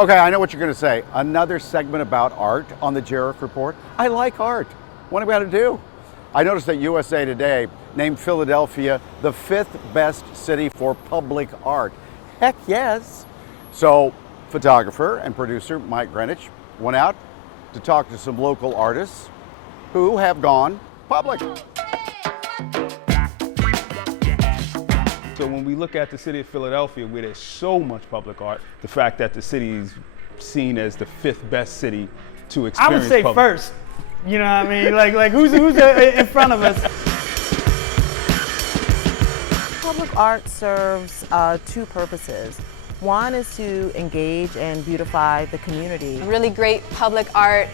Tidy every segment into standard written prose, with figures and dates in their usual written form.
Okay, I know what you're going to say. Another segment about art on the Jerrick Report. I like art. What am I going to do? I noticed that USA Today named Philadelphia the 5th best city for public art. Heck yes. So, photographer and producer Mike Greenwich went out to talk to some local artists who have gone public. So when we look at the city of Philadelphia, where there's so much public art, the fact that the city is seen as the 5th best city to experience I would say public. first. You know what I mean? Like who's in front of us? Public art serves two purposes. One is to engage and beautify the community. Really great public art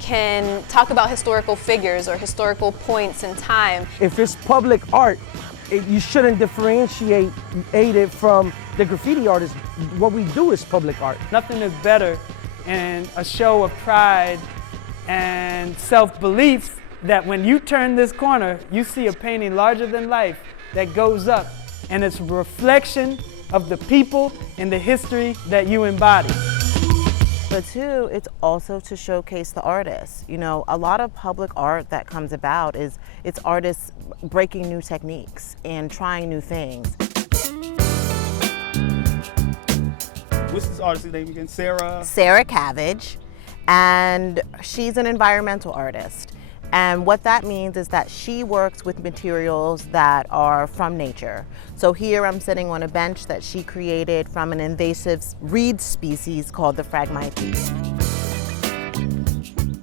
can talk about historical figures or historical points in time. If it's public art, you shouldn't differentiate it from the graffiti artists. What we do is public art. Nothing is better in a show of pride and self-belief that when you turn this corner, you see a painting larger than life that goes up, and it's a reflection of the people and the history that you embody. But two, it's also to showcase the artists. You know, a lot of public art that comes about it's artists breaking new techniques and trying new things. What's this artist's name again? Sarah Cabbage, and she's an environmental artist. And what that means is that she works with materials that are from nature. So here I'm sitting on a bench that she created from an invasive reed species called the Phragmites.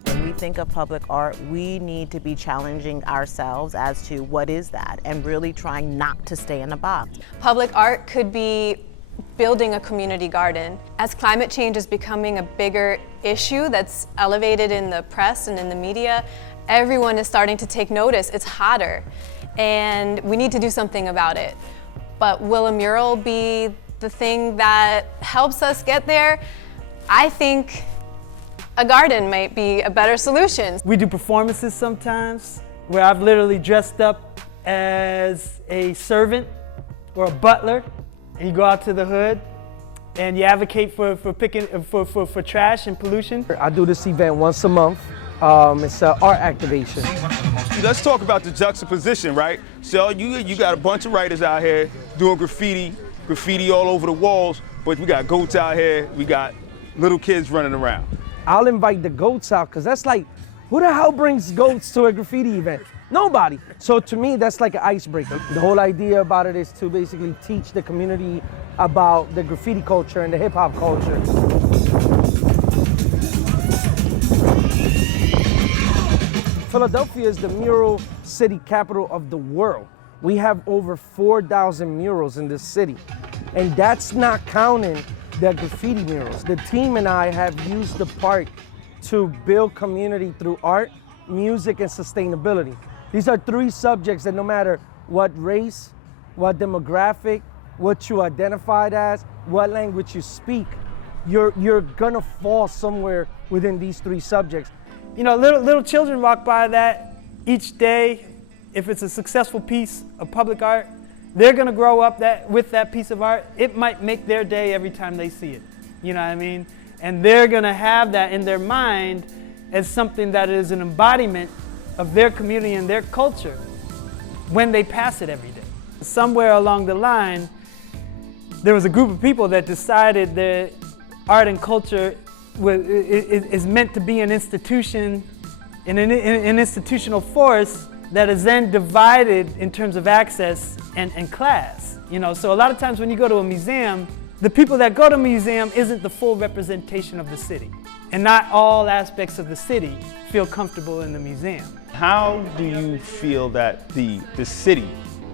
When we think of public art, we need to be challenging ourselves as to what is that and really trying not to stay in a box. Public art could be building a community garden. As climate change is becoming a bigger issue that's elevated in the press and in the media, everyone is starting to take notice. It's hotter, and we need to do something about it. But will a mural be the thing that helps us get there? I think a garden might be a better solution. We do performances sometimes where I've literally dressed up as a servant or a butler, and you go out to the hood and you advocate for trash and pollution. I do this event once a month. It's an art activation. Let's talk about the juxtaposition, right? So you got a bunch of writers out here doing graffiti all over the walls, but we got goats out here, we got little kids running around. I'll invite the goats out, because that's like, who the hell brings goats to a graffiti event? Nobody. So to me, that's like an icebreaker. The whole idea about it is to basically teach the community about the graffiti culture and the hip hop culture. Philadelphia is the mural city capital of the world. We have over 4,000 murals in this city. And that's not counting the graffiti murals. The team and I have used the park to build community through art, music, and sustainability. These are three subjects that no matter what race, what demographic, what you identified as, what language you speak, you're gonna fall somewhere within these three subjects. You know, little children walk by that each day. If it's a successful piece of public art, they're gonna grow up with that piece of art. It might make their day every time they see it. You know what I mean? And they're gonna have that in their mind as something that is an embodiment of their community and their culture when they pass it every day. Somewhere along the line, there was a group of people that decided that art and culture is meant to be an institution, an institutional force that is then divided in terms of access and class. You know, so a lot of times when you go to a museum, the people that go to a museum isn't the full representation of the city. And not all aspects of the city feel comfortable in the museum. How do you feel that the city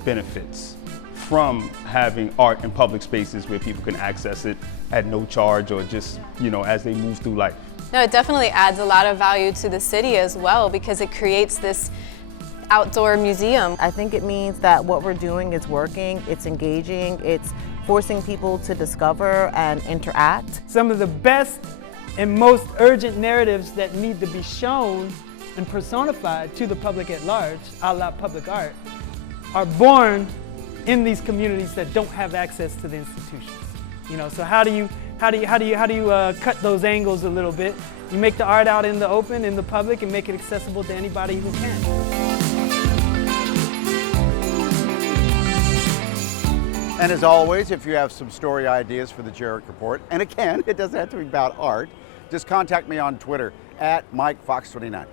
benefits from having art in public spaces where people can access it at no charge or just, you know, as they move through life? No, it definitely adds a lot of value to the city as well, because it creates this outdoor museum. I think it means that what we're doing is working, it's engaging, it's forcing people to discover and interact. Some of the best and most urgent narratives that need to be shown and personified to the public at large, a la public art, are born in these communities that don't have access to the institutions. You know, so how do you How do you cut those angles a little bit? You make the art out in the open, in the public, and make it accessible to anybody who can. And as always, if you have some story ideas for the Jerrick Report, and again, it doesn't have to be about art, just contact me on Twitter at MikeFox29.